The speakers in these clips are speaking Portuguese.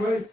Oi.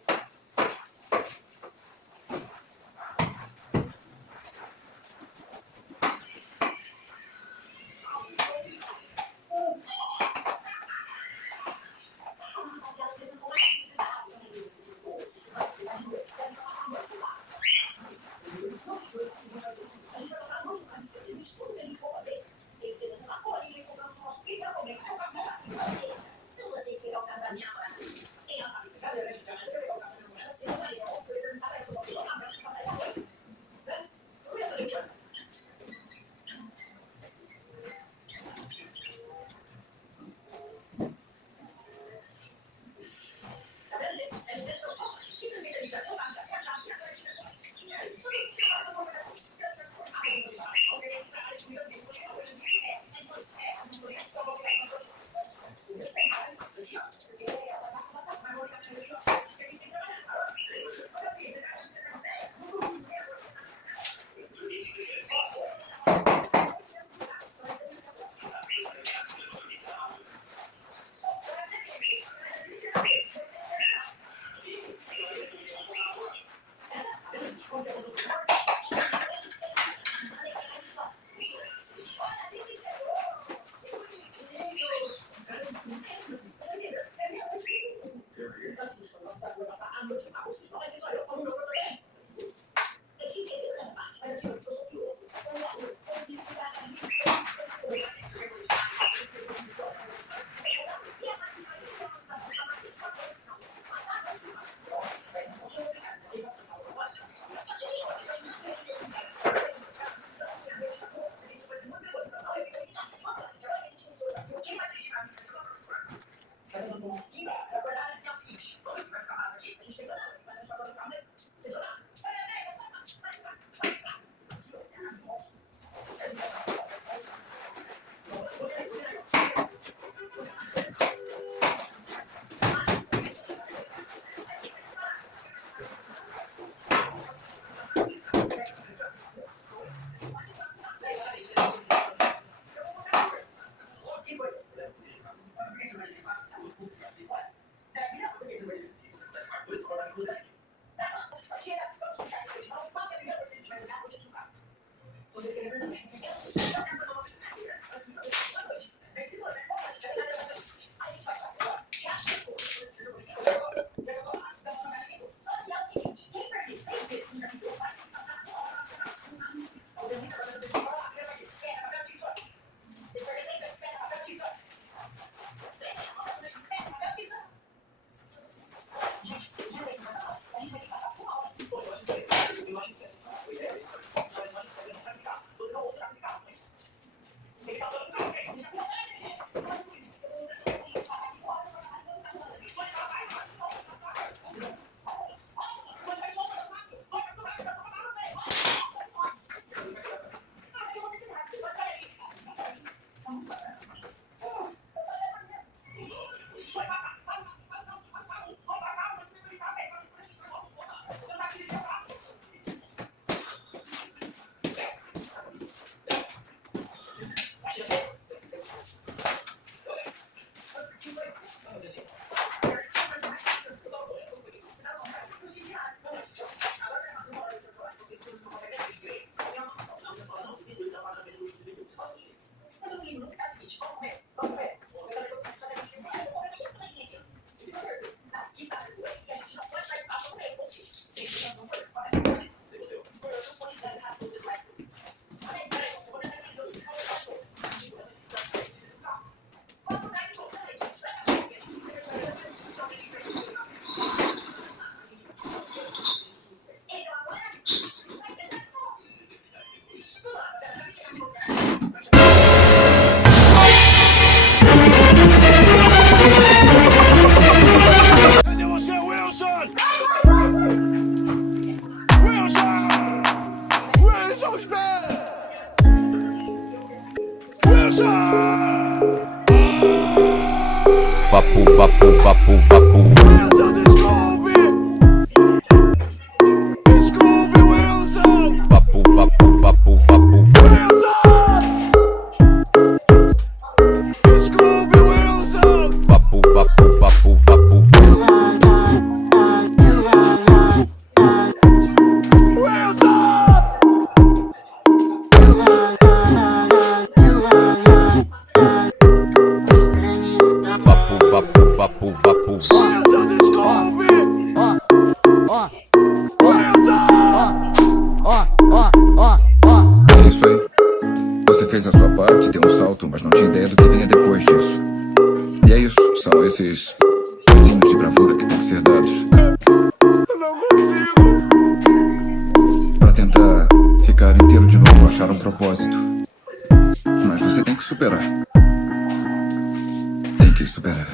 Cadê você, Wilson? Wilson! Wilson Spare! Wilson! Vapu, vapu, vapu, vapu. Wilson de Scooby! Scooby Wilson! Vapu, vapu, vapu, vapu. Wilson! Scooby Wilson! Vapu, vapu, vapu, vapu. fez a sua parte, deu um salto, mas não tinha ideia do que vinha depois disso. E é isso, são esses passinhos de bravura que têm que ser dados Eu não consigo. para tentar ficar inteiro de novo, achar um propósito. Mas você tem que superar. Tem que superar.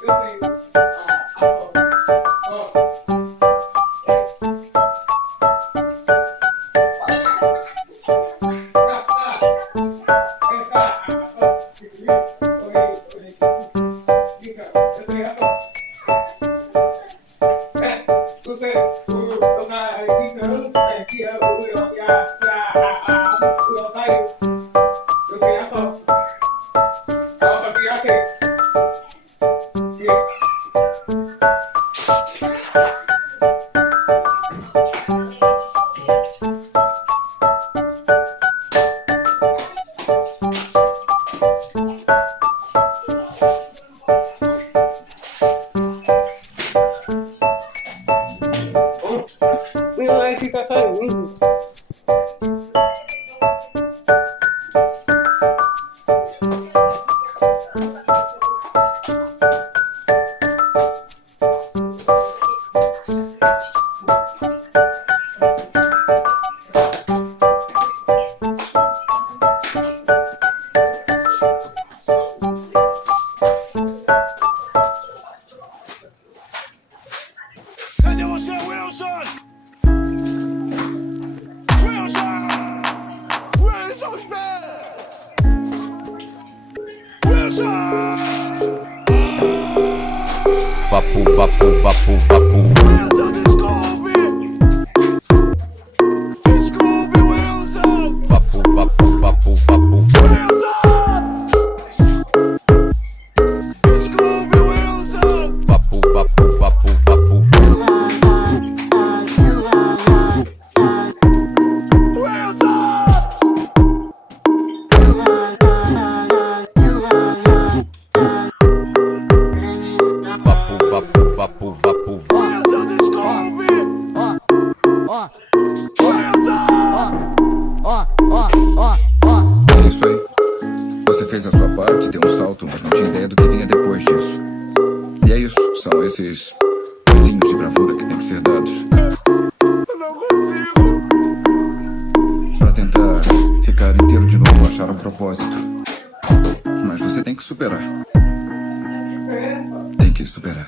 Eu tenho. Cadê você, Wilson? Wilson! Wilson, espera! Wilson! Papo, papo, papo, papo. Wilson, desculpe! Desculpe, Wilson! Papo, papo, papo, papo. Wilson! Desculpe, Wilson! Papo, papo, papo, papo. Papo, papo, papo, papo. Wilson, desculpe! É isso aí. Você fez a sua parte, deu um salto, mas não tinha ideia do que vinha depois disso. E é isso, são esses passinhos de bravura que têm que ser dados Eu não consigo! para tentar ficar inteiro de novo, achar um propósito. Mas você tem que superar. Tem que superar.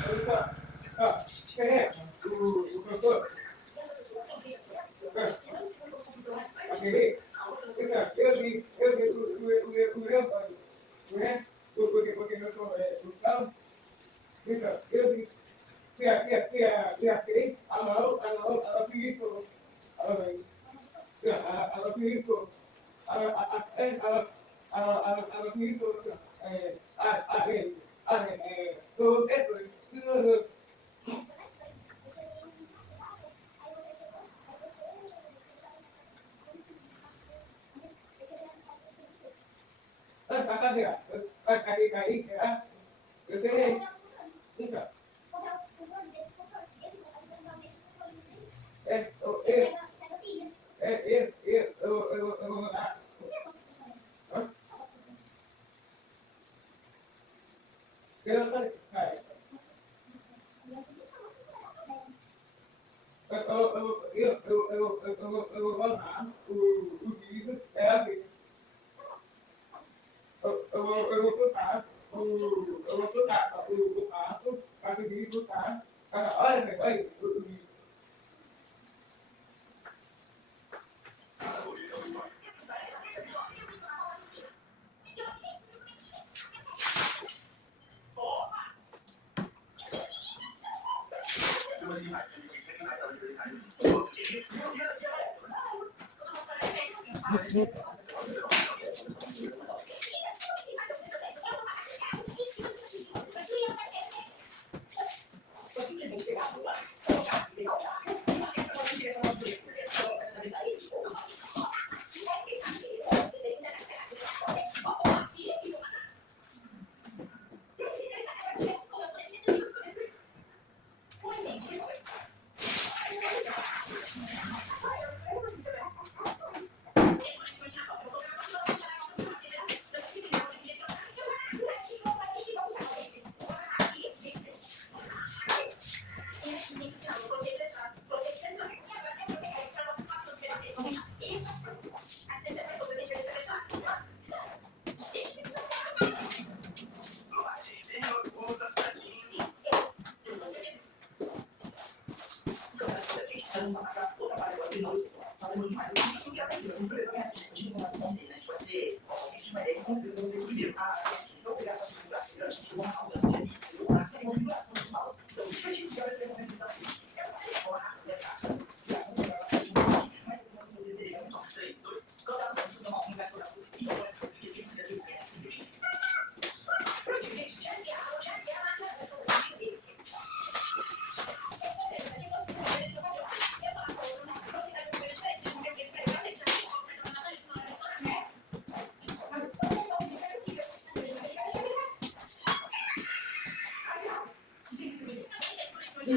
Lo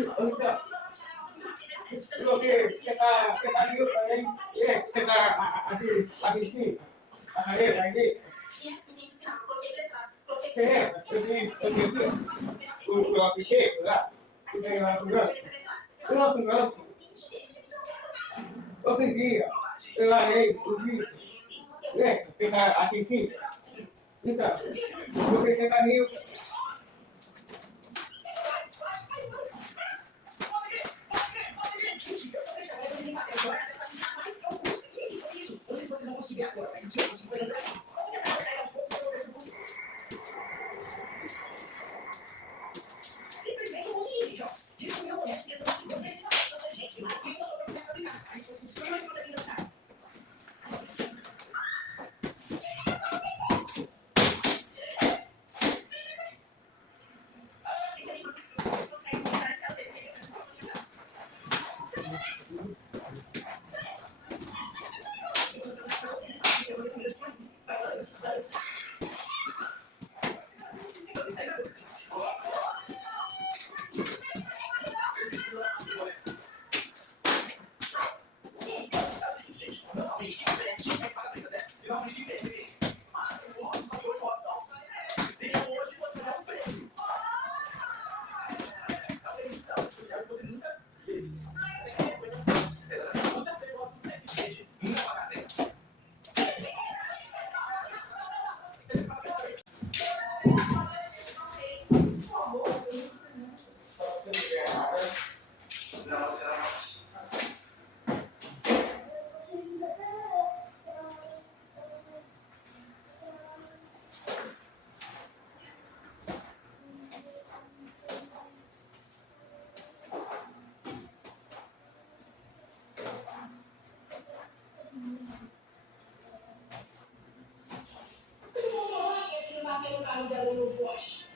que está aquí, que está aquí, aquí. Que é? O que lá? O que eu aí, o que tá aqui. Então, o que tá aí?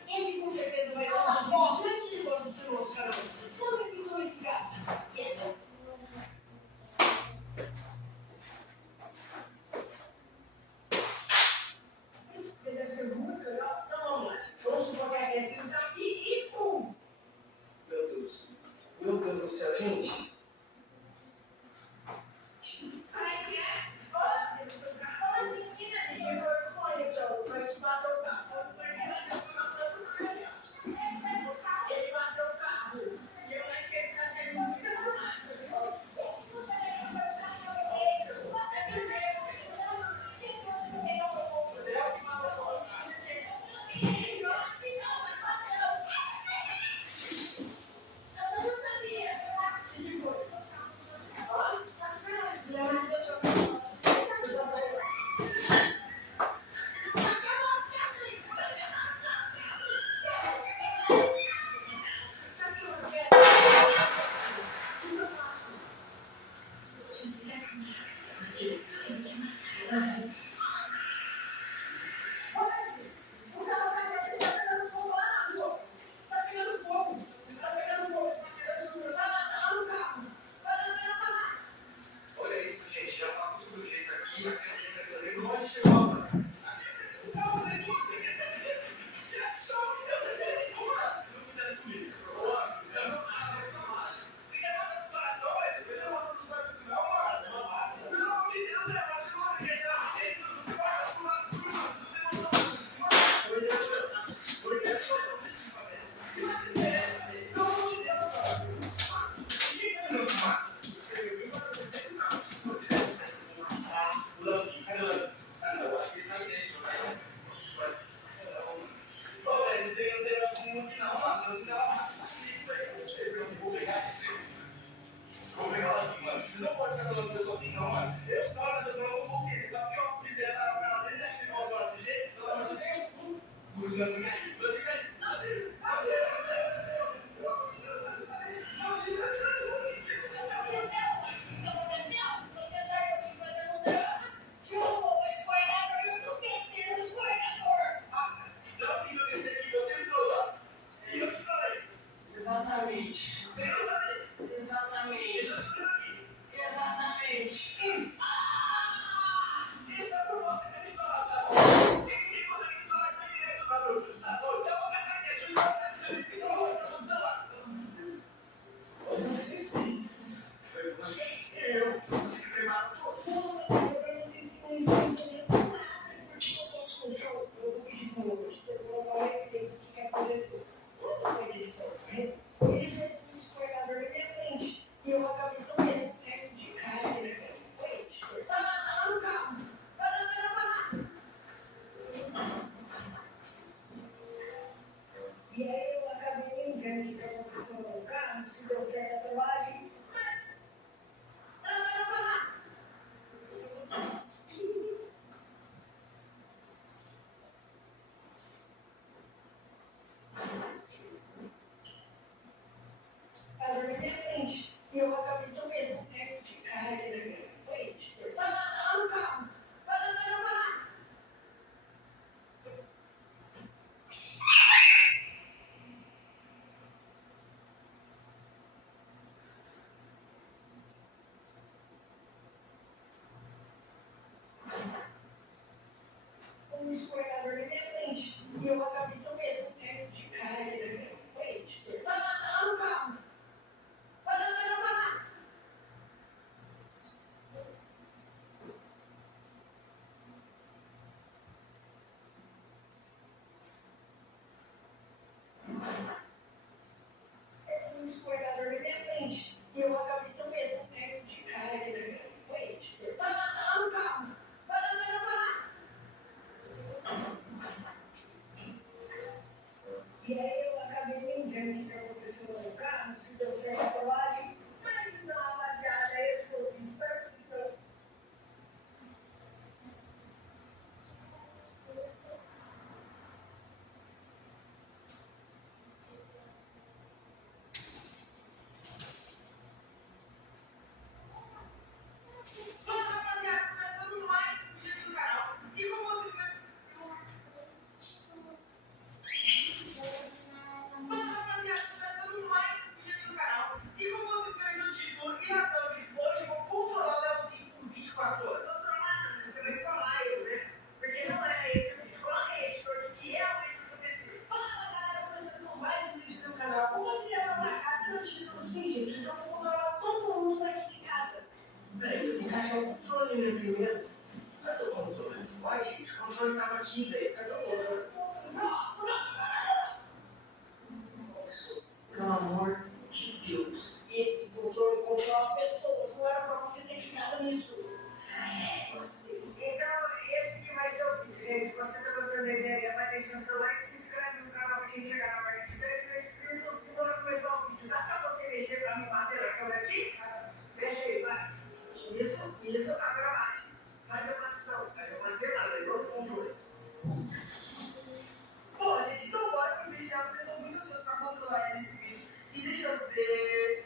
Esse com certeza vai ser uma bosta de novo, caramba. Não me pintou esse gato. Deve ser muito legal. Então vamos lá. Vamos supor que a Catherine tá aqui e pum! Meu Deus. Meu Deus do céu, gente. carro, se deu certo a trollagem. A dormir na frente. E eu acabei de mesmo perto de carga da minha frente. Vai lá no carro. Vai lá. Um escorregador na minha frente. E eu acabei de mesmo perto de carga da minha frente. Vai lá no carro. Vai lá. Um escorregador na minha frente. E eu acabei de mesmo perto de carga da minha frente. Vai lá no carro. Vai lá. E aí eu acabei nem vendo o que aconteceu no meu carro, se deu certo a trollagem. Mas então, rapaziada, esse foi o vídeo. Espero que vocês tenham. Fala, rapaziada, começando mais um vídeo aqui no canal. E como vocês viram. Fala, rapaziada, começando mais um vídeo aqui no canal. E como vocês viram no título e na thumb, hoje eu vou controlar o Leozinho por 24 horas. Você vai trollar ele, né? Porque não é esse o vídeo. Coloca esse, porque o que realmente aconteceu. Fala, galera, começando com mais um vídeo do canal. Como você já vai marcar no título? Sim, gente, eu já vou controlar todo mundo daqui de casa. Peraí, eu tenho que achar o controle, né, primeiro? Cadê o controle? Uai, gente, o controle tava aqui, velho. Cadê o controle? Pelo amor de Deus. Esse controle controla pessoas. Não era pra você ter ficado nisso. Você. Então, esse que vai ser o vídeo, gente. Se você tá gostando da ideia, já vai deixando seu like, se inscreve no canal pra gente chegar na marca de 10 mil inscritos e bora começar o vídeo. Dá pra você mexer pra mim bater na câmera aqui? Mexe aí, vai. Isso, agora bate. Vai eu bater nada, igual o controle. Bom, gente, então bora pro vídeo. Já aprendeu muitas coisas pra controlar ele nesse vídeo. E deixa eu ver.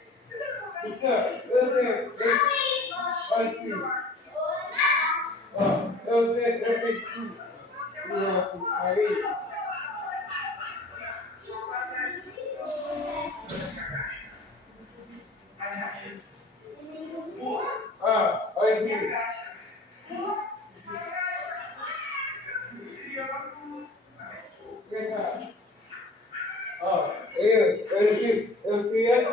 Eu queria aqui.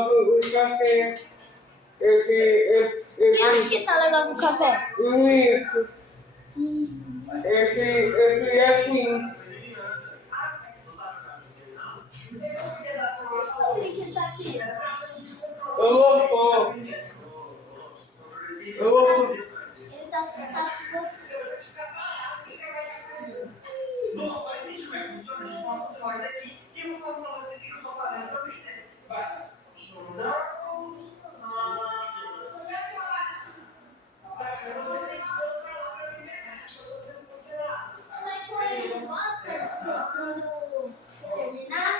O café. E onde que tá o negócio do café? Isso. Eu queria aqui. O que tá aqui? Eu vou pôr. Ele tá assustado com você. Bom, agora deixa eu ver como é que funciona. A gente mostra o controle daqui e eu vou falar pra vocês o que eu tô fazendo também, né? Vai. Você tem que controlar pra mim, né? Você não controlar. Vai com ele, volta quando você terminar.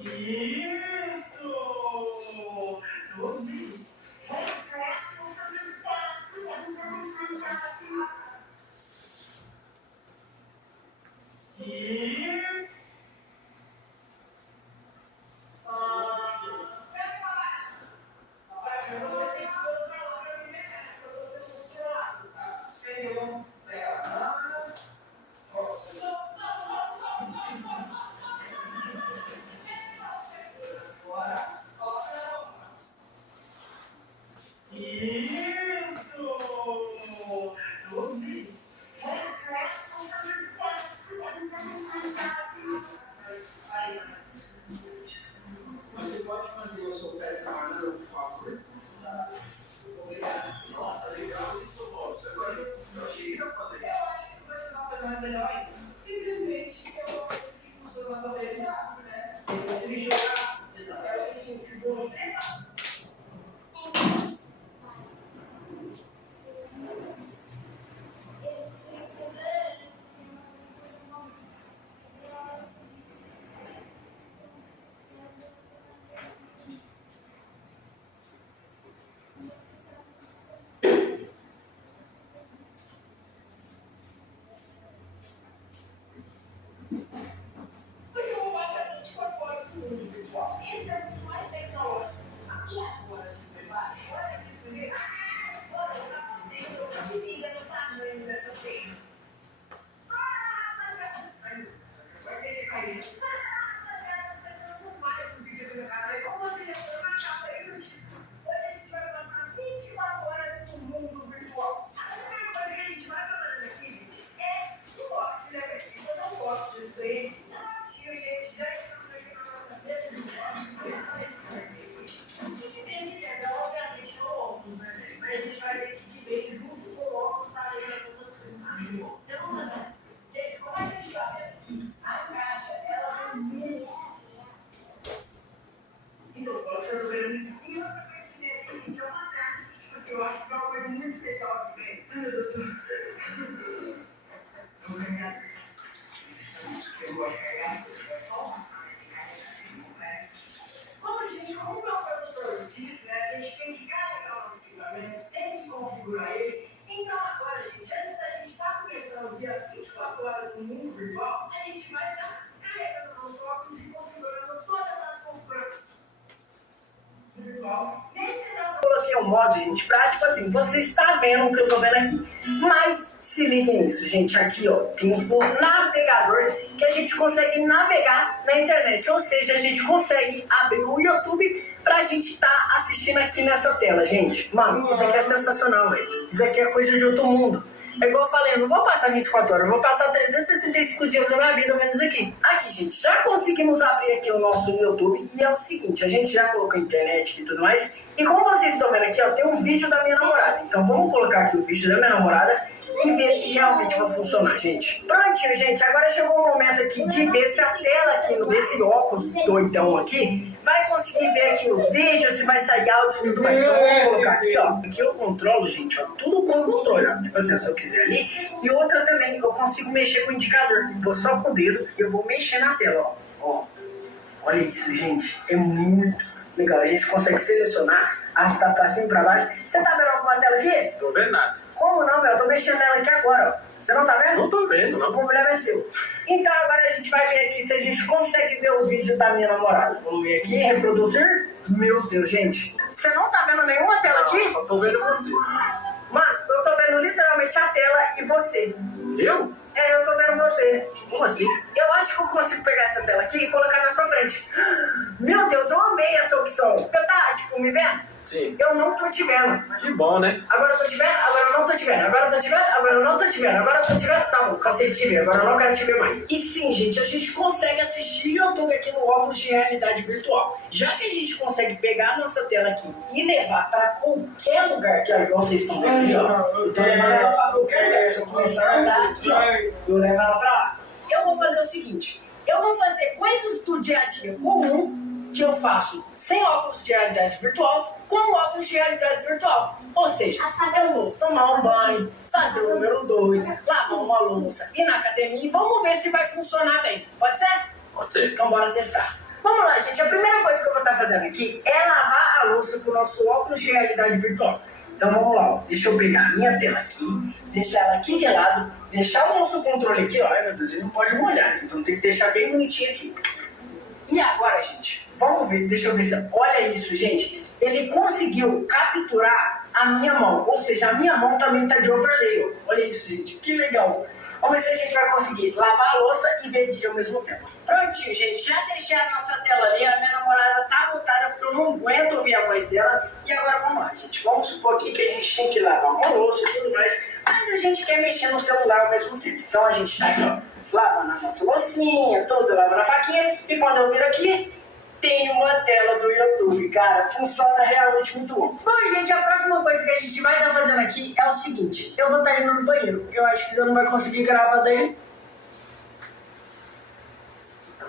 Isso! gerar. É o seguinte, se você... Eu acho que é uma coisa muito especial aqui, velho. Como o meu produtor disse, né, a gente tem que carregar o nosso equipamento, tem que configurar ele. Então agora, gente, antes da gente estar começando o dia às 24 horas no mundo virtual, a gente vai estar carregando o nosso óculos e configurando todas as configurações virtual. Eu coloquei um mod, gente, pra, tipo assim, você está vendo o que eu tô vendo aqui. Mas se liguem nisso, gente. Aqui, ó, tem um navegador que a gente consegue navegar na internet. Ou seja, a gente consegue abrir o YouTube pra gente estar assistindo aqui nessa tela, gente. Mano, isso aqui é sensacional, velho. Isso aqui é coisa de outro mundo. É igual eu falei, eu não vou passar 24 horas, eu vou passar 365 dias da minha vida menos aqui. Aqui, gente, já conseguimos abrir aqui o nosso YouTube. E é o seguinte, a gente já colocou a internet e tudo mais. E como vocês estão vendo aqui, ó, tem um vídeo da minha namorada. Então vamos colocar aqui o vídeo da minha namorada e ver se realmente vai funcionar, gente. Prontinho, gente, agora chegou o momento aqui de ver se a tela aqui desse óculos doidão aqui vai conseguir ver aqui os vídeos, se vai sair áudio e tudo mais. Então vamos colocar aqui, ó. Aqui eu controlo, gente, ó, tudo com o controle, ó. Tipo assim, se eu quiser ali. E outra também, eu consigo mexer com o indicador. Vou só com o dedo e eu vou mexer na tela, ó. Olha isso, gente, é muito legal. A gente consegue selecionar, arrastar pra cima e pra baixo. Você tá vendo alguma tela aqui? Tô vendo nada. Como não, velho? Eu tô mexendo nela aqui agora, ó. Você não tá vendo? Não tô vendo, não. O problema é seu. Então agora a gente vai ver aqui se a gente consegue ver o vídeo da minha namorada. Vamos ver aqui, reproduzir. Meu Deus, gente. Você não tá vendo nenhuma tela aqui? Não, só tô vendo você. Mano, eu tô vendo literalmente a tela e você. Eu? É, eu tô vendo você. Como assim? Eu acho que eu consigo pegar essa tela aqui e colocar na sua frente. Meu Deus, eu amei essa opção. Você tá, tipo, me vendo? Sim. Eu não tô te vendo. Que bom, né? Agora eu tô te vendo, agora eu não tô te vendo. Agora eu tô te vendo, agora eu não tô te vendo. Agora eu tô te vendo, tá bom, cansei de te ver. Agora eu não quero te ver mais. E sim, gente, a gente consegue assistir YouTube aqui no óculos de realidade virtual. Já que a gente consegue pegar a nossa tela aqui e levar pra qualquer lugar, que ó, igual vocês estão vendo aqui, ó. Eu tô levando ela pra qualquer lugar. Se eu começar a andar aqui, ó, eu levo ela pra lá. Eu vou fazer o seguinte, eu vou fazer coisas do dia a dia comum que eu faço sem óculos de realidade virtual com óculos de realidade virtual. Ou seja, eu vou tomar um banho, fazer o número 2, lavar uma louça, ir na academia e vamos ver se vai funcionar bem. Pode ser? Pode ser. Então bora testar. Vamos lá, gente. A primeira coisa que eu vou estar fazendo aqui é lavar a louça com o nosso óculos de realidade virtual. Então vamos lá, ó. Deixa eu pegar a minha tela aqui, deixar ela aqui de lado, deixar o nosso controle aqui, ó. Ai meu Deus, ele não pode molhar, então tem que deixar bem bonitinho aqui. E agora, gente, vamos ver, deixa eu ver se... Olha isso, gente. Ele conseguiu capturar a minha mão, ou seja, a minha mão também tá de overlay. Olha isso, gente, que legal. Vamos ver se a gente vai conseguir lavar a louça e ver vídeo ao mesmo tempo. Prontinho, gente, já deixei a nossa tela ali, a minha namorada tá mutada porque eu não aguento ouvir a voz dela. E agora vamos lá, gente, vamos supor aqui que a gente tem que lavar uma louça e tudo mais, mas a gente quer mexer no celular ao mesmo tempo. Então a gente tá aqui, ó, lavando a nossa loucinha, toda lavando a faquinha, e quando eu viro aqui, tem uma tela do YouTube, cara, funciona realmente muito bom. Bom, gente, a próxima coisa que a gente vai estar fazendo aqui é o seguinte, eu vou estar indo no banheiro, eu acho que você não vai conseguir gravar daí.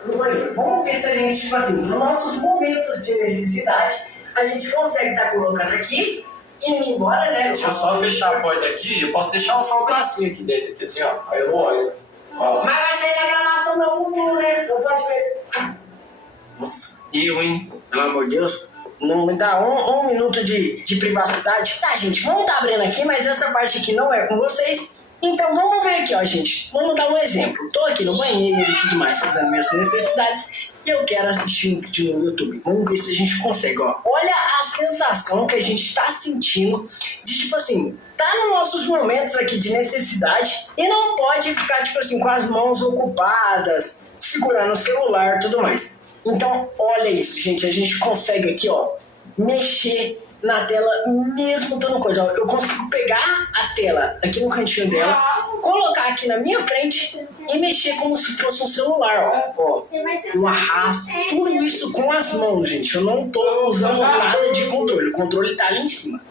Vamos ver se a gente, tipo assim, nos nossos momentos de necessidade, a gente consegue estar colocando aqui e indo embora, né? Deixa eu só fechar a porta aqui. Eu posso deixar só um bracinho aqui dentro, aqui, assim, ó. Aí eu não olho. Ó. Mas vai sair na gravação do mundo, né? Então pode ver. Nossa. Hein? Pelo amor de Deus. Não me dá um minuto de privacidade. Tá, gente, vamos estar abrindo aqui, mas essa parte aqui não é com vocês. Então vamos ver aqui, ó, gente. Vamos dar um exemplo. Tô aqui no banheiro e tudo mais, fazendo minhas necessidades. E eu quero assistir um vídeo no YouTube. Vamos ver se a gente consegue, ó. Olha a sensação que a gente tá sentindo de, tipo assim, tá nos nossos momentos aqui de necessidade e não pode ficar, tipo assim, com as mãos ocupadas, segurando o celular e tudo mais. Então, olha isso, gente. A gente consegue aqui, ó, mexer na tela mesmo dando coisa. Ó, eu consigo pegar a tela aqui no cantinho dela, colocar aqui na minha frente e mexer como se fosse um celular, ó. Eu arrasto tudo isso com as mãos, gente. Eu não tô usando nada de controle. O controle tá ali em cima.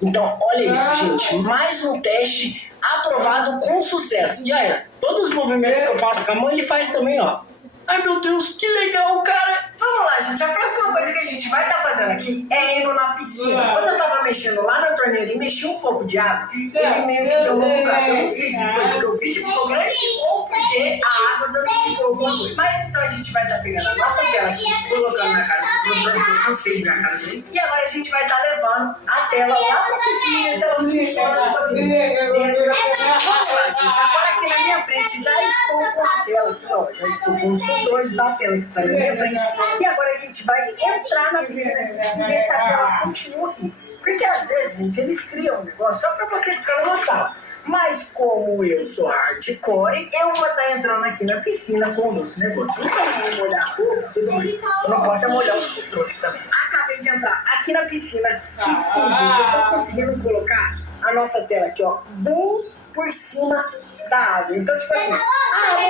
Então, olha isso, gente. Mais um teste aprovado com sucesso. Já é. Todos os movimentos que eu faço com a mão, ele faz também, ó. Ai, meu Deus, que legal, cara. Vamos lá, gente. A próxima coisa que a gente vai estar fazendo aqui é indo na piscina. Quando eu tava mexendo lá na torneira e mexi um pouco de água, ele meio que deu uma bugada. Eu não sei se foi porque o vídeo ficou grande ou porque a água danificou alguma coisa. Mas então a gente vai estar pegando a nossa tela aqui, colocando na cara do eu cansei da cara dele. E agora a gente vai estar levando a tela lá pra piscina. Se ela funciona, tipo assim, dentro da piscina. Vamos lá, gente. Agora aqui na minha frente já estou com a tela aqui, ó. Já estou com os controles da tela que tá na minha frente. E agora a gente vai entrar na piscina e ver se a tela continua aqui. Porque às vezes, gente, eles criam um negócio só pra você ficar numa sala. Mas como eu sou hardcore, eu vou estar entrando aqui na piscina com o nosso negócio. Então eu vou molhar tudo bem. Eu não posso molhar os controles também. Acabei de entrar aqui na piscina. E sim, gente, eu tô conseguindo colocar a nossa tela aqui, ó, bem por cima da água. Então, tipo assim,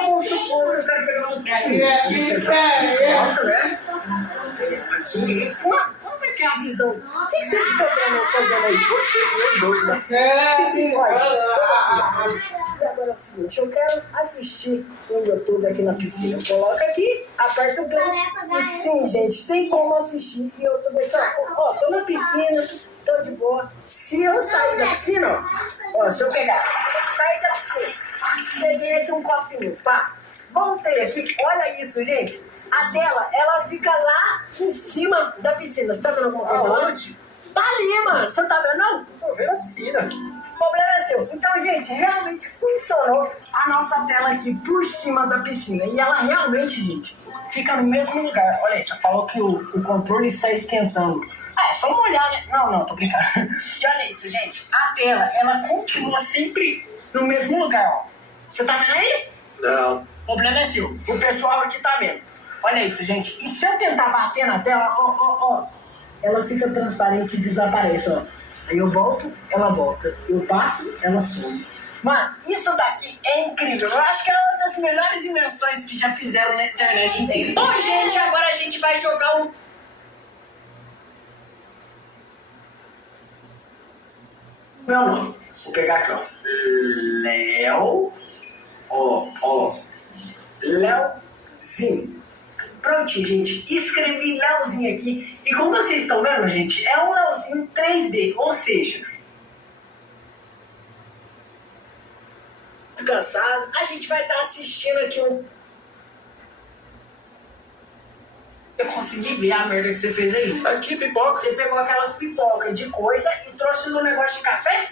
vamos supor, eu quero pegar um piscina. Isso é alto, né? Aqui, como é que é a visão? O que você ficou fazendo aí? Você é doido. E agora é o seguinte, eu quero assistir um YouTube aqui na piscina. Coloca aqui, aperta o play. E sim, gente, tem como assistir o YouTube aqui. Ó, tô na piscina, tô de boa. Se eu sair da piscina, ó, se eu pegar, sair da piscina, peguei aqui um copinho, pá, voltei aqui, olha isso, gente. A tela, ela fica lá em cima da piscina. Você tá vendo alguma coisa lá? Onde? Tá ali, mano. Você tá vendo, não? Tô vendo a piscina. O problema é seu. Então, gente, realmente funcionou a nossa tela aqui por cima da piscina. E ela realmente, gente, fica no mesmo lugar. Olha aí, você falou que o controle está esquentando. É só molhar, né? Não, tô brincando. E olha isso, gente. A tela, ela continua sempre no mesmo lugar, ó. Você tá vendo aí? Não. O problema é seu. O pessoal aqui tá vendo. Olha isso, gente. E se eu tentar bater na tela, ó, ela fica transparente e desaparece, ó. Aí eu volto, ela volta. Eu passo, ela some. Mano, isso daqui é incrível. Eu acho que é uma das melhores invenções que já fizeram na internet inteira. Bom, gente, agora a gente vai jogar o... Meu nome. Vou pegar aqui, ó. Léo. Ó. Léozinho. Prontinho, gente. Escrevi Léozinho aqui. E como vocês estão vendo, gente, é um Léozinho 3D. Ou seja, cansado, a gente vai estar assistindo aqui um... Eu consegui ver a merda que você fez aí. Aqui, pipoca. Você pegou aquelas pipocas de coisa e trouxe no negócio de café?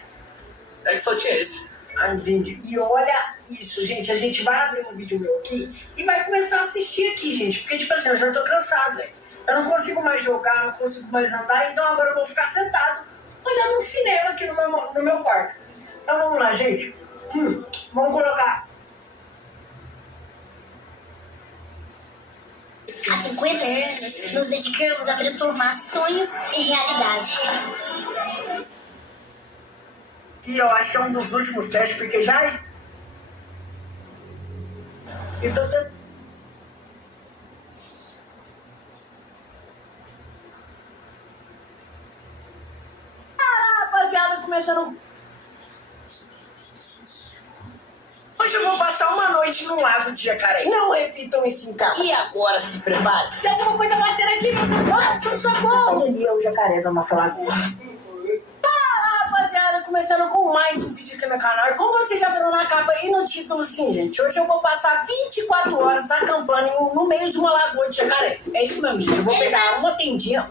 É que só tinha esse. Ah, entendi. E olha isso, gente. A gente vai abrir um vídeo meu aqui e vai começar a assistir aqui, gente. Porque, tipo assim, eu já tô cansado, velho. Eu não consigo mais jogar, não consigo mais andar. Então agora eu vou ficar sentado olhando um cinema aqui no meu quarto. Então vamos lá, gente. Vamos colocar... Há 50 anos, nos dedicamos a transformar sonhos em realidade. E eu acho que é um dos últimos testes, porque já... E tô tentando... Rapaziada, começando... Hoje eu vou passar uma uma noite no Lago de Jacaré. Não repitam isso em casa. E agora se prepare. Tem alguma coisa batendo aqui, socorro! Ali é o jacaré da nossa lagoa. Rapaziada, começando com mais um vídeo aqui no canal. E como vocês já viram na capa e no título, sim, gente, hoje eu vou passar 24 horas acampando no meio de uma lagoa de jacaré. É isso mesmo, gente. Eu vou pegar uma tendinha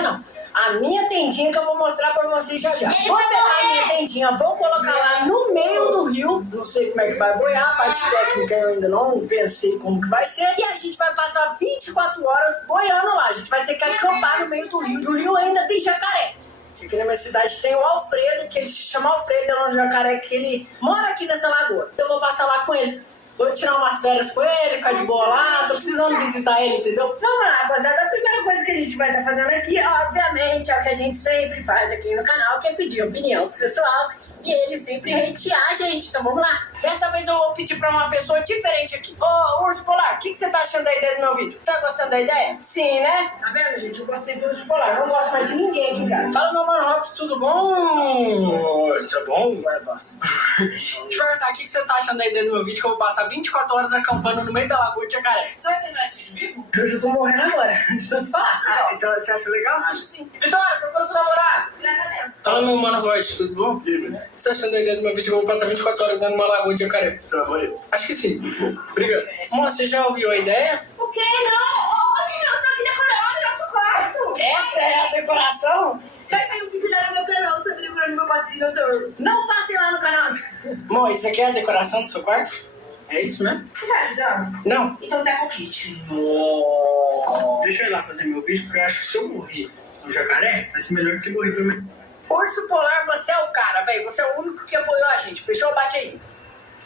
não. A minha tendinha que eu vou mostrar pra vocês já já. Vou pegar a minha tendinha, vou colocar lá no meio do rio. Não sei como é que vai boiar, a parte técnica eu ainda não pensei como que vai ser. E a gente vai passar 24 horas boiando lá. A gente vai ter que acampar no meio do rio. E o rio ainda tem jacaré. Aqui na minha cidade tem o Alfredo, que ele se chama Alfredo, é um jacaré que ele mora aqui nessa lagoa. Eu vou passar lá com ele. Vou tirar umas férias com ele, ficar de boa lá. Tô precisando visitar ele, entendeu? Vamos lá, rapaziada. A primeira coisa que a gente vai estar fazendo aqui, obviamente, é o que a gente sempre faz aqui no canal, que é pedir opinião pro pessoal. E ele sempre hatear a gente, então vamos lá. Dessa vez eu vou pedir pra uma pessoa diferente aqui. Ô, Urso Polar, o que você tá achando da ideia do meu vídeo? Tá gostando da ideia? Sim, né? Tá vendo, gente? Eu gostei do Urso Polar. Não gosto mais de ninguém aqui, cara. Fala, meu mano Robson, tudo bom? Tá bom? Vai, boss. Deixa eu perguntar, o que você tá achando da ideia do meu vídeo, que eu vou passar 24 horas acampando no meio da lagoa de jacaré? Você vai terminar esse vídeo vivo? Eu já tô morrendo agora, de tanto falar. Ah, então você acha legal? Acho sim. Vitória, procura o seu namorado. Graças a Deus. Fala, meu mano Robson, tudo bom? O que você tá achando da ideia do meu vídeo, que eu vou passar 24 horas dentro de uma lagoa de jacaré? Acho que sim. Obrigado. Moça, você já ouviu a ideia? O quê? Não! Olha, eu tô aqui decorando nosso quarto! Essa é a decoração? Vai sair um vídeo lá no meu canal sobre decorando meu quarto de noturno. Não passem lá no canal. Amor, isso aqui é a decoração do seu quarto? É isso mesmo? Você tá ajudando? Não. Isso é um demo kit. Deixa eu ir lá fazer meu vídeo, porque eu acho que se eu morrer no jacaré, vai ser melhor do que morrer também. Urso Polar, você é o cara, velho. Você é o único que apoiou a gente. Fechou? Bate aí.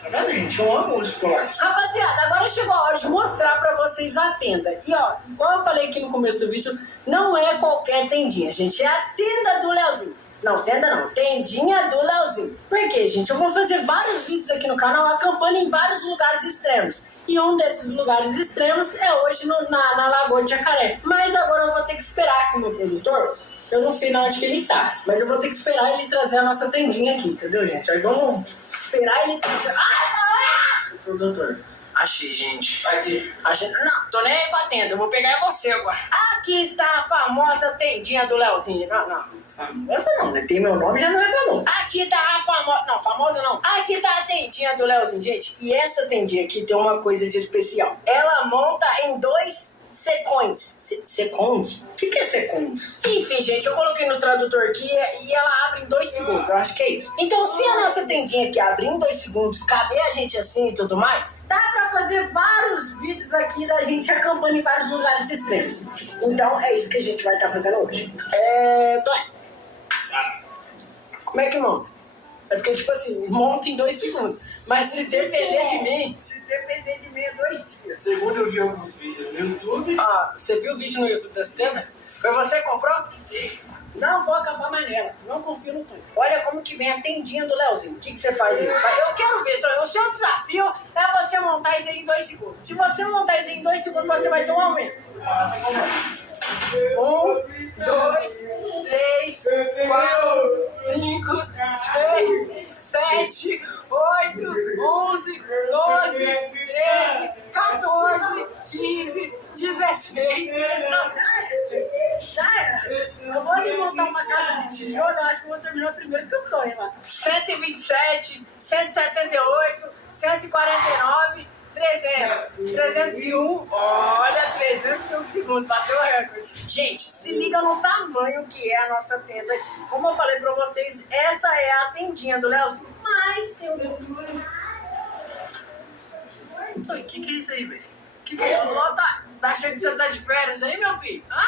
Tá vendo, gente? Eu amo o Urso Polar. Rapaziada, agora chegou a hora de mostrar pra vocês a tenda. E ó, igual eu falei aqui no começo do vídeo, não é qualquer tendinha, gente. É a tenda do Leozinho. Não, tenda não. Tendinha do Leozinho. Por quê, gente? Eu vou fazer vários vídeos aqui no canal acampando em vários lugares extremos. E um desses lugares extremos é hoje na Lagoa de Jacaré. Mas agora eu vou ter que esperar que o meu produtor... Eu não sei na onde que ele tá, mas eu vou ter que esperar ele trazer a nossa tendinha aqui, entendeu, gente? Aí vamos esperar ele trazer... Produtor. Achei, gente. Aqui. Achei... Não, tô nem aí com a tenda, eu vou pegar você agora. Aqui está a famosa tendinha do Leozinho. Não. Famosa não, né? Tem meu nome, já não é famoso. Aqui tá a famosa... Não, famosa não. Aqui tá a tendinha do Leozinho, gente. E essa tendinha aqui tem uma coisa de especial. Ela monta em 2 secões. Secões? O que é secões? Enfim, gente, eu coloquei no tradutor aqui e ela abre em 2 segundos. Eu acho que é isso. Então, se a nossa tendinha aqui abrir em 2 segundos, caber a gente assim e tudo mais, dá pra fazer vários vídeos aqui da gente acampando em vários lugares extremos. Então, é isso que a gente vai estar fazendo hoje. Toy. Como é que monta? É porque, tipo assim, monta em 2 segundos. Mas se depender de mim... Depender de mim é 2 dias. Segundo eu vi alguns vídeos no YouTube. Ah, você viu o vídeo no YouTube dessa tenda? Foi você que comprou? Sim. Não vou acabar mais nela. Não confio no Tonho. Olha como que vem a tendinha do Leozinho. O que você faz aí? Eu quero ver, Tonho. O seu desafio é você montar isso aí em 2 segundos. Se você montar isso aí em 2 segundos, você vai ter um aumento. 1, 2, 3, 4, 5, 6, 7, 8, 11, 12, 13, 14, 15, 16. Não, já era. Eu vou ali montar uma casa de tijolo, eu acho que eu vou terminar primeiro que eu tô, hein, lá. 127, 178, 149, 300, 301, olha, 301 segundos, bateu o recorde. Gente, se liga no tamanho que é a nossa tenda aqui. Como eu falei pra vocês, essa é a tendinha do Leozinho. Mas tem um... Então, o que é isso aí, velho? Que é isso? Tá achando que você tá de férias aí, meu filho? Hã?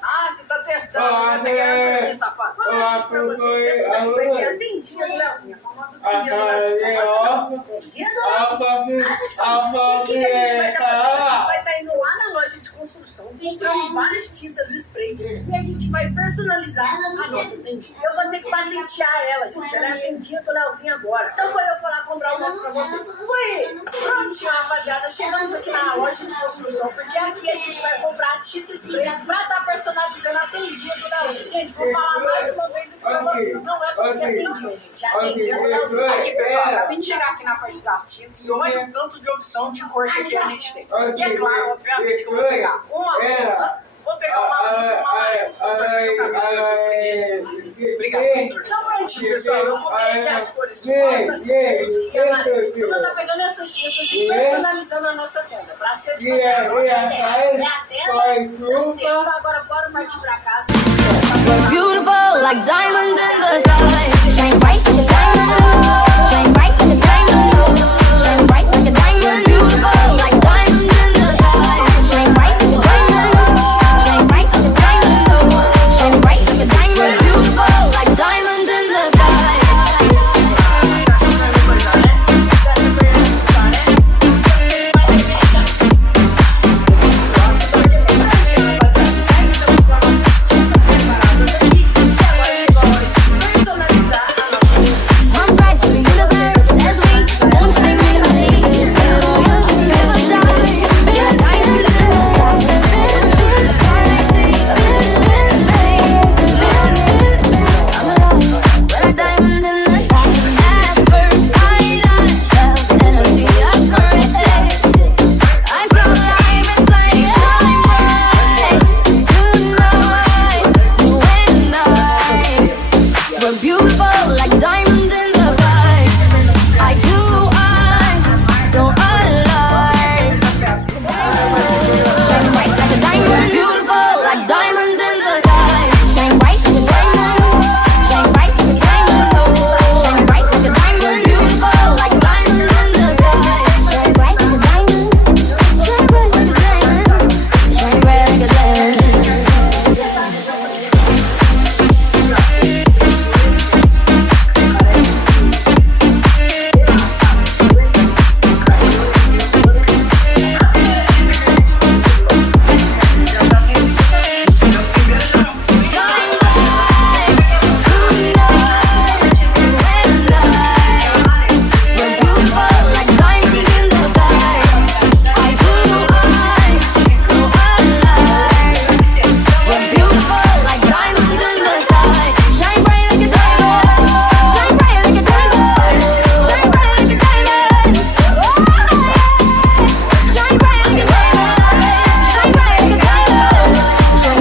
Ah, você tá testando, né? Tá querendo dormir, safado. Vou dizer pra vocês, essa daqui vai ser a tendinha do Leozinho. A famosa tendinha do Leozinho. Tendinha do Leozinho. E o que a gente vai estar fazendo? A gente vai estar indo lá na loja loja de construção, compramos várias tintas e spray e a gente vai personalizar a nossa tendinha. Eu vou ter que patentear ela, gente. Ela é a tendinha do Leozinho agora. Então quando eu for lá comprar uma pra vocês, foi prontinho, rapaziada. Chegamos aqui na loja de construção, porque aqui a gente vai comprar tinta e spray pra estar personalizando a tendinha do Leozinho. Gente, vou falar mais uma vez aqui pra vocês. Não é qualquer tendinha, gente. É a tendinha do Leozinho. Aqui, pessoal, acabei de chegar aqui na parte das tintas e olha o tanto de opção de cor que aqui a gente tem. E é claro, obviamente, que eu vou pegar uma rosa, vou pegar uma azul e uma amarela. Obrigado, doutor. Então, prontinho, pessoal. Eu comprei aqui as cores rosa, verde e amarelo. Eu vou estar pegando essas tintas e personalizando a nossa tenda. Pra ser tipo assim, a nossa tenda. É a tenda das tendas. Agora bora partir pra casa. Beautiful like diamonds in the sky. Shine bright like a diamond. Shine bright like a diamond. Shine bright like a diamond. Beautiful like diamonds in the sky. Shine bright like a diamond. Shine bright like a diamond. Shine bright like a diamond. Beautiful like diamonds in the sky. Mom's right to the universe as we won't stay with me. Pero yo te quiero dar. Diamonds in the sky. I'm alive. We're like diamonds in the sky. At first sight, I felt energy. I saw it. I saw life inside. Shine bright tonight. You and I. We're beautiful like diamonds in the sky. I don't align. Shine bright like a diamond. Beautiful like diamonds in the sky. Shine bright like a diamond. Shine bright like a diamond. Shine bright like a diamond. Beautiful like diamonds in the sky. Shine bright like a diamond. Shine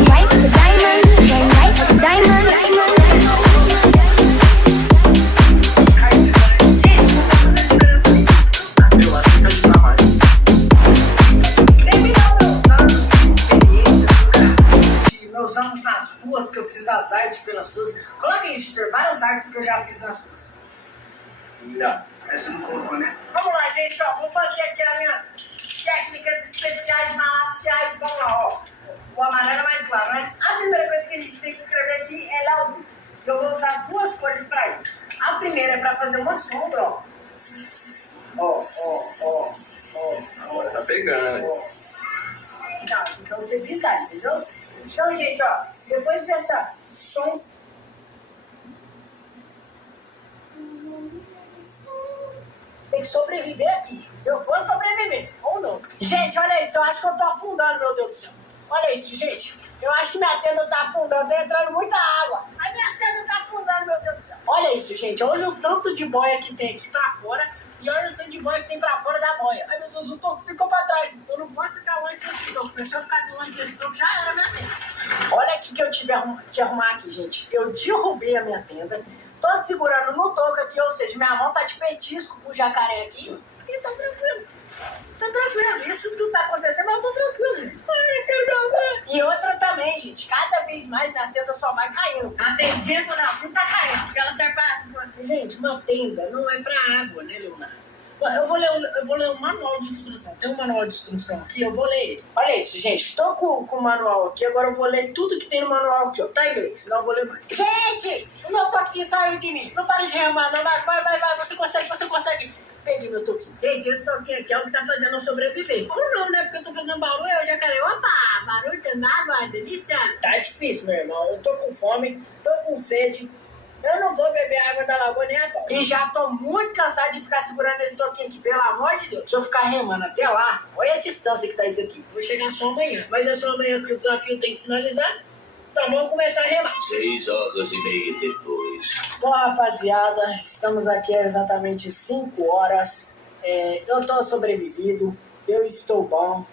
bright like a diamond. Shine bright like a diamond. Meus anos nas ruas que eu fiz as artes pelas ruas. Coloca aí, editor, várias artes que eu já fiz nas ruas. Não. Essa não colocou, né? Vamos lá, gente, ó. Vou fazer aqui as minhas técnicas especiais malastiais. Vamos lá, ó. O amarelo é mais claro, né? A primeira coisa que a gente tem que escrever aqui é Leozinho. Eu vou usar duas cores pra isso. A primeira é pra fazer uma sombra, ó. Agora tá pegando. Não, então você brincar, entendeu? Então, gente, ó. Depois dessa som... Tem que sobreviver aqui. Eu vou sobreviver, ou não. Gente, olha isso. Eu acho que eu tô afundando, meu Deus do céu. Olha isso, gente. Eu acho que minha tenda tá afundando. Tá entrando muita água. A minha tenda tá afundando, meu Deus do céu. Olha isso, gente. Olha o tanto de boia que tem aqui pra fora. E olha o tanto de boia que tem pra fora da boia. Ai, meu Deus, o toco ficou pra trás. Eu não posso ficar longe desse toco. Se eu ficar longe desse toco, já era minha tenda. Olha o que eu tive que arrumar aqui, gente. Eu derrubei a minha tenda. Tô segurando no toco aqui, ou seja, minha mão tá de petisco pro jacaré aqui. E tá tranquilo. Tá tranquilo. Isso tudo tá acontecendo, mas eu tô tranquilo, gente. Ai, quero meu banho. E outra também, gente. Cada vez mais minha tenda só vai caindo. A tendinha do Nelson tá caindo, porque ela serve pra... Gente, uma tenda não é pra água, né, Leonardo? Eu vou ler o manual de instrução. Tem um manual de instrução aqui, eu vou ler ele. Olha isso, gente. Tô com o manual aqui, agora eu vou ler tudo que tem no manual aqui, ó. Tá em inglês, senão eu vou ler mais. Gente, o meu toquinho saiu de mim. Não para de remar, não. Vai. Você consegue. Peguei meu toquinho. Gente, esse toquinho aqui é o que tá fazendo eu sobreviver. Ou não, né? Porque eu tô fazendo barulho, eu já quero. Opa, barulho tendo água, delícia. Tá difícil, meu irmão. Eu tô com fome, tô com sede. Eu não vou beber água da lagoa nem a pau. E já tô muito cansado de ficar segurando esse toquinho aqui. Pelo amor de Deus. Se eu ficar remando até lá, olha a distância que tá isso aqui. Vou chegar só amanhã. Mas é só amanhã que o desafio tem que finalizar. Então vamos começar a remar. 6h30 depois. Bom, rapaziada, estamos aqui há exatamente 5 horas. Eu tô sobrevivido, eu estou bom.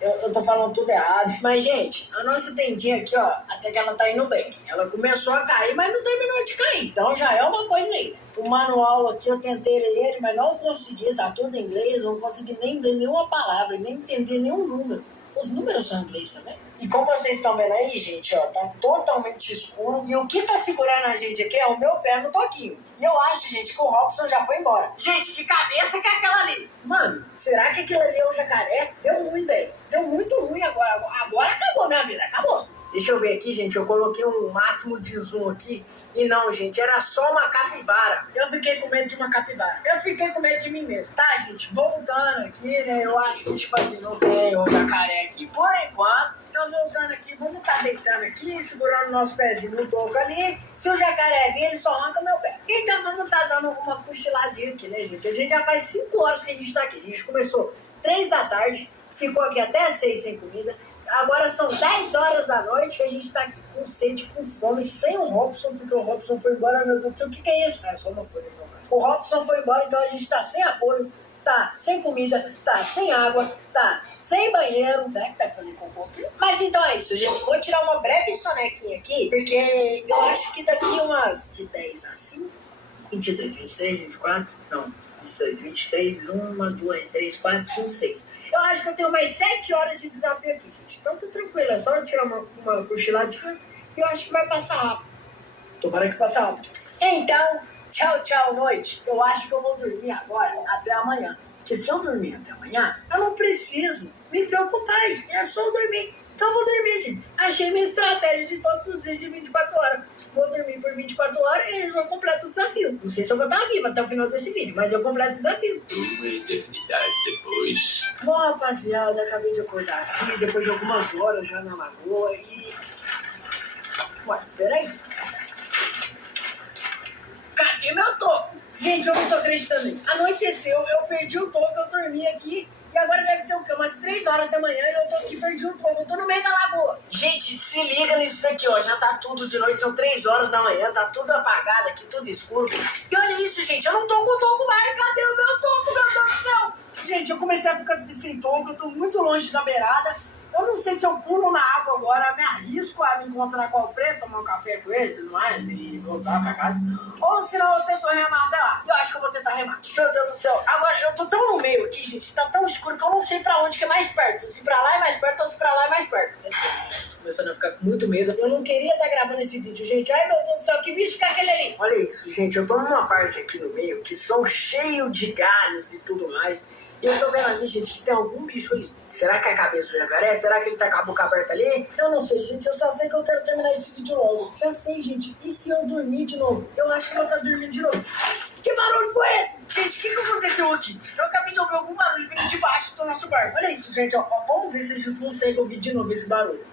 Eu tô falando tudo errado. Mas, gente, a nossa tendinha aqui, ó, até que ela tá indo bem. Ela começou a cair, mas não terminou de cair. Então já é uma coisa aí. O manual aqui, eu tentei ler ele, mas não consegui. Tá tudo em inglês, não consegui nem ler nenhuma palavra, nem entender nenhum número. Os números são em inglês também. E como vocês estão vendo aí, gente, ó, tá totalmente escuro. E o que tá segurando a gente aqui é o meu pé no toquinho. E eu acho, gente, que o Robson já foi embora. Gente, que cabeça que é aquela ali? Mano, será que aquilo ali é o jacaré? Deu ruim, velho. Deu muito ruim agora. Agora acabou minha vida, acabou. Deixa eu ver aqui, gente. Eu coloquei um máximo de zoom aqui. E não, gente, era só uma capivara. Eu fiquei com medo de uma capivara. Eu fiquei com medo de mim mesmo. Tá, gente, voltando aqui, né? Eu acho que, tipo assim, não tem o jacaré aqui por enquanto. Então, voltando aqui, vamos estar deitando aqui, segurando o nosso pezinho no toco ali. Se o jacaré vir, ele só arranca meu pé. Então, vamos estar dando uma cochiladinha aqui, né, gente? A gente já faz 5 horas que a gente tá aqui. A gente começou 3 da tarde, ficou aqui até 6 sem comida. Agora são 10 horas da noite que a gente tá aqui com sede, com fome, sem o Robson, porque o Robson foi embora. Meu Deus do céu, o que é isso? Ah, só uma folha. O Robson foi embora, então a gente tá sem apoio, tá sem comida, tá sem água, tá sem banheiro. Será que tá fazendo cocô aqui? Mas então é isso, gente. Vou tirar uma breve sonequinha aqui, porque eu acho que daqui umas de 10 a 5, 22, 23, 24, não, 22, 23, 1, 2, 3, 4, 5, 6. Eu acho que eu tenho mais 7 horas de desafio aqui, gente. Então tá tranquilo, é só eu tirar uma cochiladinha e eu acho que vai passar rápido. Tomara que passe rápido. Então, tchau, tchau, noite. Eu acho que eu vou dormir agora até amanhã. Porque se eu dormir até amanhã, eu não preciso me preocupar. É só eu dormir. Então eu vou dormir, gente. Achei minha estratégia de todos os dias de 24 horas. Vou dormir por 24 horas e eles vão completar o desafio. Não sei se eu vou estar viva até o final desse vídeo, mas eu completo o desafio. Uma eternidade depois. Bom, rapaziada, acabei de acordar aqui, depois de algumas horas já na lagoa e... Ué, peraí. Cadê meu toco? Gente, eu não tô acreditando nisso. Anoiteceu, eu perdi o toco, eu dormi aqui. E agora deve ser o quê? Umas 3 horas da manhã e eu tô aqui, perdi o toco. Eu tô no meio da lagoa. Gente, se liga nisso daqui, ó. Já tá tudo de noite, são 3 horas da manhã, tá tudo apagado aqui, tudo escuro. E olha isso, gente, eu não tô com o toco mais. Cadê o meu toco, meu Deus do céu? Gente, eu comecei a ficar sem toco, eu tô muito longe da beirada. Eu não sei se eu pulo na água agora, me arrisco a me encontrar com o Alfredo, tomar um café com ele e tudo mais, e voltar pra casa. Ou senão eu tento remar até lá. Eu acho que eu vou tentar remar. Meu Deus do céu. Agora, eu tô tão no meio aqui, gente, tá tão escuro que eu não sei pra onde que é mais perto. Se pra lá é mais perto ou se pra lá é mais perto. Tô começando a ficar com muito medo. Eu não queria estar gravando esse vídeo, gente. Ai, meu Deus do céu, que bicho que é aquele ali? Olha isso, gente, eu tô numa parte aqui no meio que são cheio de galhos e tudo mais. E eu tô vendo ali, gente, que tem algum bicho ali. Será que é a cabeça do jacaré? Será que ele tá com a boca aberta ali? Eu não sei, gente. Eu só sei que eu quero terminar esse vídeo logo. Já sei, gente. E se eu dormir de novo? Eu acho que eu vou estar dormindo de novo. Que barulho foi esse? Gente, o que aconteceu aqui? Eu acabei de ouvir algum barulho vindo debaixo do nosso barco. Olha isso, gente. Ó, vamos ver se a gente consegue ouvir de novo esse barulho.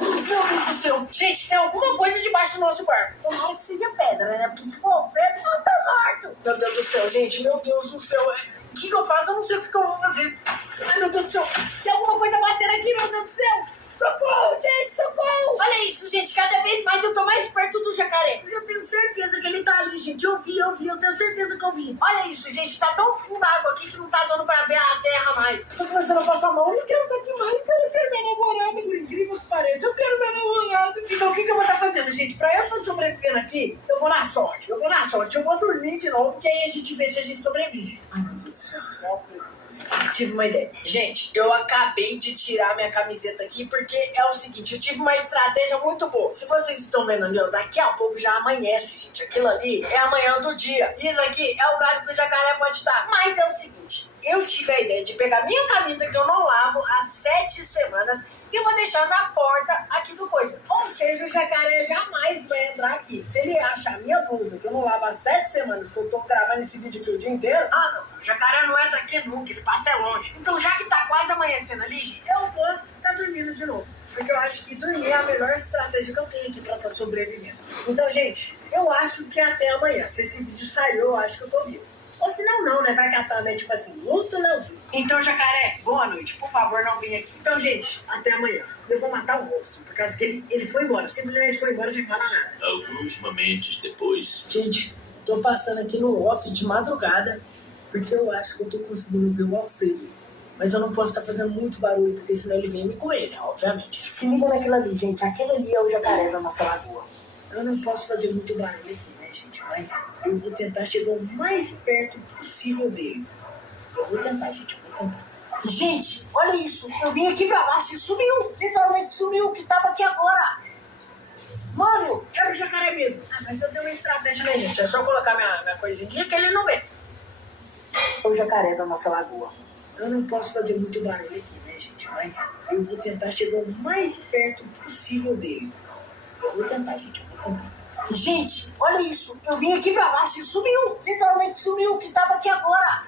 Meu Deus do céu. Gente, tem alguma coisa debaixo do nosso barco. Tomara que seja pedra, né? Porque se for Alfredo, eu tô morto. Meu Deus do céu, gente. Meu Deus do céu. O que eu faço? Eu não sei o que eu vou fazer. Ai, meu Deus do céu. Tem alguma coisa batendo aqui, meu Deus do céu. Socorro, gente, socorro. Olha isso, gente. Cada vez mais eu tô mais perto do jacaré. Eu tenho certeza que ele tá ali, gente. Eu vi. Eu tenho certeza que eu vi. Olha isso, gente. Tá tão fundo a água aqui que não tá dando pra ver a terra mais. Tô começando a passar mal. Eu não quero estar aqui mais. Eu quero minha namorada, por incrível que pareça. Eu quero minha namorada. Então o que eu vou estar fazendo, gente? Pra eu estar sobrevivendo aqui, eu vou na sorte. Eu vou dormir de novo, que aí a gente vê se a gente sobrevive. Ai, meu Deus do céu. Tive uma ideia. Gente, eu acabei de tirar minha camiseta aqui porque é o seguinte, eu tive uma estratégia muito boa. Se vocês estão vendo ali, ó, daqui a pouco já amanhece, gente. Aquilo ali é amanhã do dia. Isso aqui é o galho que o jacaré pode estar. Mas é o seguinte, eu tive a ideia de pegar minha camisa que eu não lavo há 7 semanas e vou deixar na porta aqui do coisa. Ou seja, o jacaré jamais vai entrar aqui. Se ele acha a minha blusa, que eu não lavo há 7 semanas, que eu tô gravando esse vídeo aqui o dia inteiro, não, o jacaré não entra aqui nunca, ele passa longe. Então, já que tá quase amanhecendo ali, gente, eu vou tá dormindo de novo. Porque eu acho que dormir é a melhor estratégia que eu tenho aqui pra estar sobrevivendo. Então, gente, eu acho que até amanhã. Se esse vídeo saiu, eu acho que eu tô vivo. Ou se não, né? Vai catar, né? Tipo assim, luto não vivo. Então, jacaré, boa noite. Por favor, não venha aqui. Então, gente, até amanhã. Eu vou matar o Robson, por causa que ele foi embora. Simplesmente foi embora sem falar nada. Alguns momentos depois. Gente, tô passando aqui no off de madrugada, porque eu acho que eu tô conseguindo ver o Alfredo. Mas eu não posso estar fazendo muito barulho, porque senão ele vem me comer, né? Obviamente. Se liga naquilo ali, gente. Aquele ali é o jacaré da nossa lagoa. Eu não posso fazer muito barulho aqui, né, gente? Mas eu vou tentar chegar o mais perto possível dele. Eu vou tentar, gente. Eu vou tentar. Gente, olha isso. Eu vim aqui pra baixo e sumiu. Literalmente sumiu, que tava aqui agora. Mano, era o jacaré mesmo. Mas eu tenho uma estratégia, né, gente? É só colocar minha coisinha que ele não vê. É o jacaré da nossa lagoa. Eu não posso fazer muito barulho aqui, né, gente? Mas eu vou tentar chegar o mais perto possível dele. Eu vou tentar, gente. Eu vou tentar. Gente, olha isso. Eu vim aqui pra baixo e sumiu. Literalmente sumiu, que tava aqui agora.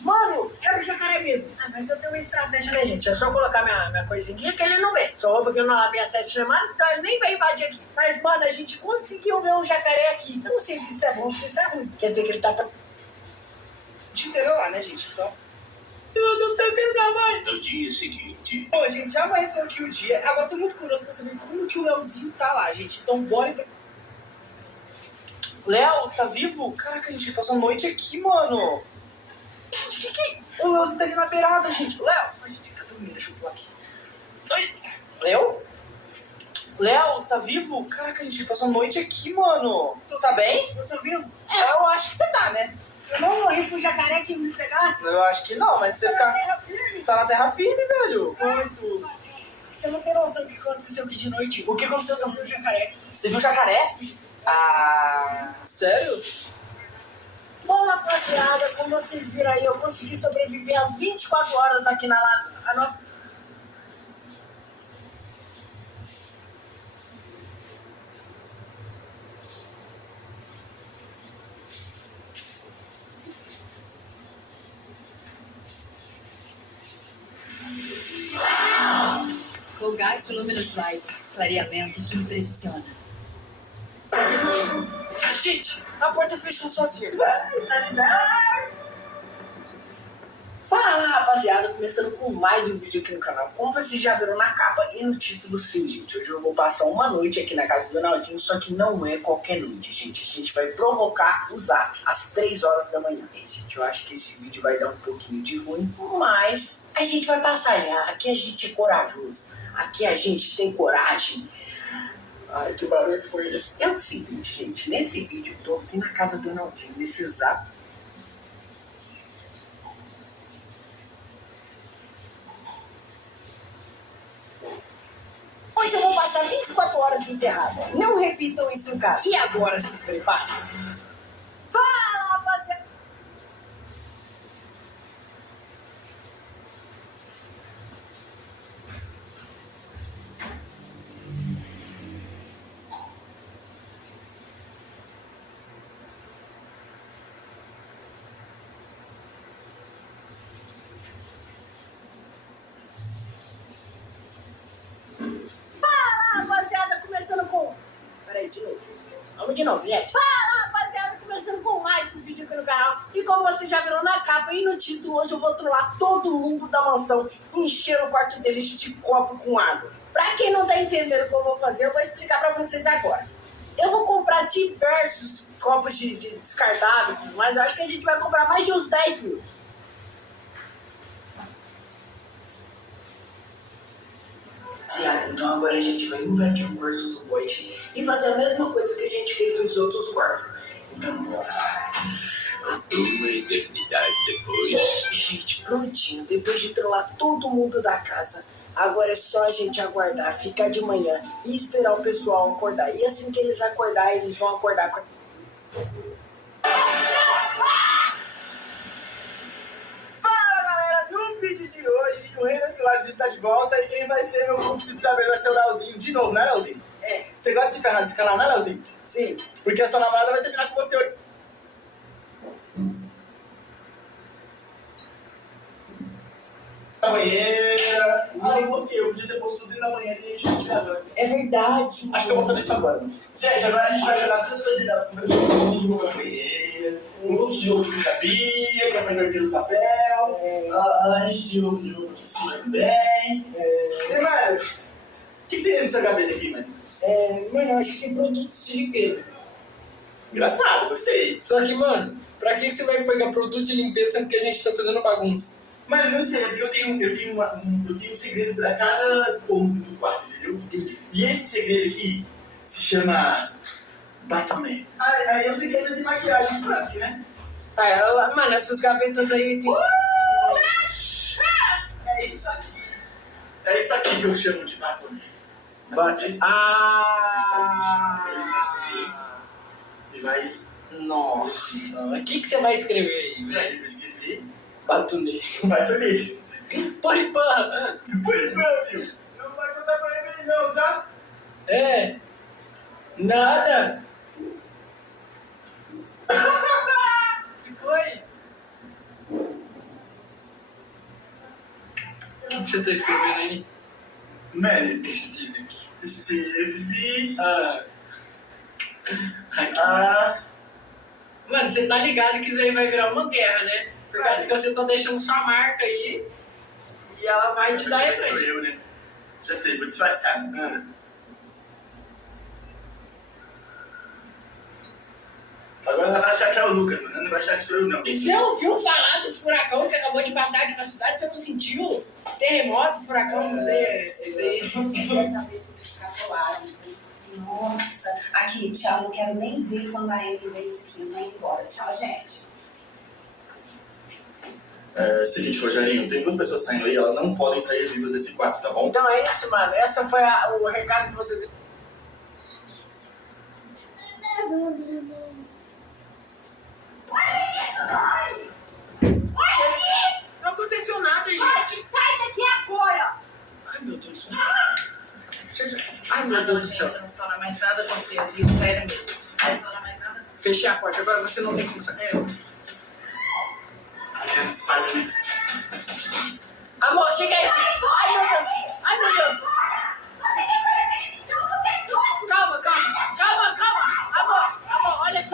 Mano, era o jacaré mesmo. Mas eu tenho uma estratégia, né, gente? É só colocar minha coisinha que ele não vê. Só roupa que eu não lavei há 7 semanas, então ele nem vai invadir aqui. Mas, mano, a gente conseguiu ver um jacaré aqui. Eu não sei se isso é bom ou se isso é ruim. Quer dizer que ele tá o dia inteiro lá, né, gente? Então... eu não tô vendo minha mãe. No dia seguinte. Pô, gente, já amanheceu aqui o dia. Agora eu tô muito curioso pra saber como que o Leozinho tá lá, gente. Então bora pra... Léo, você tá vivo? Caraca, a gente passou a noite aqui, mano. Gente, que... O Leozinho tá ali na beirada, gente. Léo, a gente tá dormindo, deixa eu pular aqui. Oi. Léo? Léo, você tá vivo? Caraca, a gente passou a noite aqui, mano. Você tá bem? Eu tô vivo. É, eu acho que você tá, né? Eu não morri pro jacaré que me pegar. Eu acho que não, mas você fica... Você tá na terra firme, velho. Você não tem noção do que aconteceu aqui de noite. O que aconteceu? Eu vi o jacaré. Você viu o jacaré? Ah, sério? Bom, rapaziada, como vocês viram aí, eu consegui sobreviver às 24 horas aqui na lagoa. A nossa... Colgate Luminous White, clareamento que impressiona. Gente, a porta fechou sozinha. Fala, rapaziada, começando com mais um vídeo aqui no canal. Como vocês já viram na capa e no título, sim, gente, hoje eu vou passar uma noite aqui na casa do Donaldinho, só que não é qualquer noite, gente. A gente vai provocar o Zap às 3 horas da manhã. E, gente, eu acho que esse vídeo vai dar um pouquinho de ruim, mas a gente vai passar, já. Aqui a gente é corajoso. Aqui a gente tem coragem. Ai, que barulho foi esse? É o seguinte, gente, nesse vídeo eu tô aqui na casa do Donaldinho, nesse exato... Hoje eu vou passar 24 horas enterrado. Não repitam isso em casa. E agora se prepare. Fala, rapaziada. Começando com... Peraí, de novo. Vamos de novo, gente. Fala, rapaziada, começando com mais um vídeo aqui no canal. E como vocês já viram na capa e no título, hoje eu vou trollar todo mundo da mansão, encher o quarto deles de copo com água. Pra quem não tá entendendo o que eu vou fazer, eu vou explicar pra vocês agora. Eu vou comprar diversos copos de descartável, mas eu acho que a gente vai comprar mais de uns 10 mil. Então agora a gente vai invadir o quarto do Void e fazer a mesma coisa que a gente fez nos outros quartos. Então bora lá. Uma eternidade depois. Gente, prontinho. Depois de trollar todo mundo da casa, agora é só a gente aguardar, ficar de manhã e esperar o pessoal acordar. E assim que eles acordarem, eles vão acordar com... Fala, galera! No vídeo de que hoje o Rei da Filagem está de volta e quem vai ser meu cúmplice de saber vai ser o Leozinho de novo, né, Leozinho? É, Você gosta de ficar nesse canal, né, Leozinho? sim. Porque a sua namorada vai terminar com você hoje. Na banheira. Ah, eu podia ter posto tudo dentro da banheira e a gente tirar agora. É verdade. Acho que eu vou fazer isso agora. Gente, agora a gente vai jogar todas as coisas dentro da banheira. Um pouquinho de jogo na banheira, um pouquinho de jogo em cima da pia, que é pra inverter os papéis. A gente de jogo aqui em cima também. E, mano, o que tem dentro dessa gaveta aqui, mano? Mano, eu acho que tem produtos de limpeza. Engraçado, gostei. Só que, mano, pra que você vai pegar produto de limpeza sendo que a gente tá fazendo bagunça? Mas eu não sei, é porque eu tenho um segredo pra cada cômodo do quarto, entendeu? Entendi. E esse segredo aqui se chama Batomé. Aí é o segredo de maquiagem por aqui, né? Mano, essas gavetas aí tem... É isso aqui. É isso aqui que eu chamo de Batomé. Bate. E vai... Nossa, o que você vai escrever aí, velho? Aí eu escrevi Batunê. Batomé. Poripã. Poripã, viu? Não vai contar pra ele não, tá? É. Nada. O que foi? O que você tá escrevendo aí? Mano, Steve... Mano, você tá ligado que isso aí vai virar uma guerra, né? Por causa que você tá deixando sua marca aí e ela vai te dar Sou efeito. eu, né? Já sei, vou disfarçar. Agora ela vai achar que é o Lucas, mano. Ela não vai achar que sou eu, não. E você ouviu falar do furacão que acabou de passar aqui na cidade? Você não sentiu? Terremoto, furacão, não sei. Isso aí. Dessa vez vocês extrapolaram. Nossa. Aqui, tchau. Não quero nem ver quando a Emily ver esse filme. Vai embora. Tchau, gente. Seguinte, Rogerinho, tem duas pessoas saindo aí, elas não podem sair vivas desse quarto, tá bom? Então é isso, mano. Essa foi o recado que você deu. Não aconteceu nada, gente. Sai daqui agora! Ai, meu Deus. Ai, meu Deus do céu. Eu não vou falar mais nada com vocês, viu? Sério mesmo. Não vou falar mais nada. Fechei a porta. Agora você não tem como sair. Amor, o que é isso? Ai, meu Deus. Ai, meu Deus. Calma. Amor, olha aqui.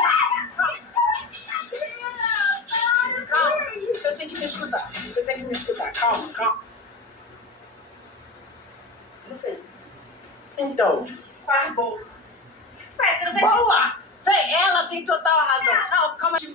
Calma. Você tem que me escutar. Calma. Não fez isso. Então. Acabou. Ué, você não vai... Boa! Vem, ela tem total razão. Não, calma aí.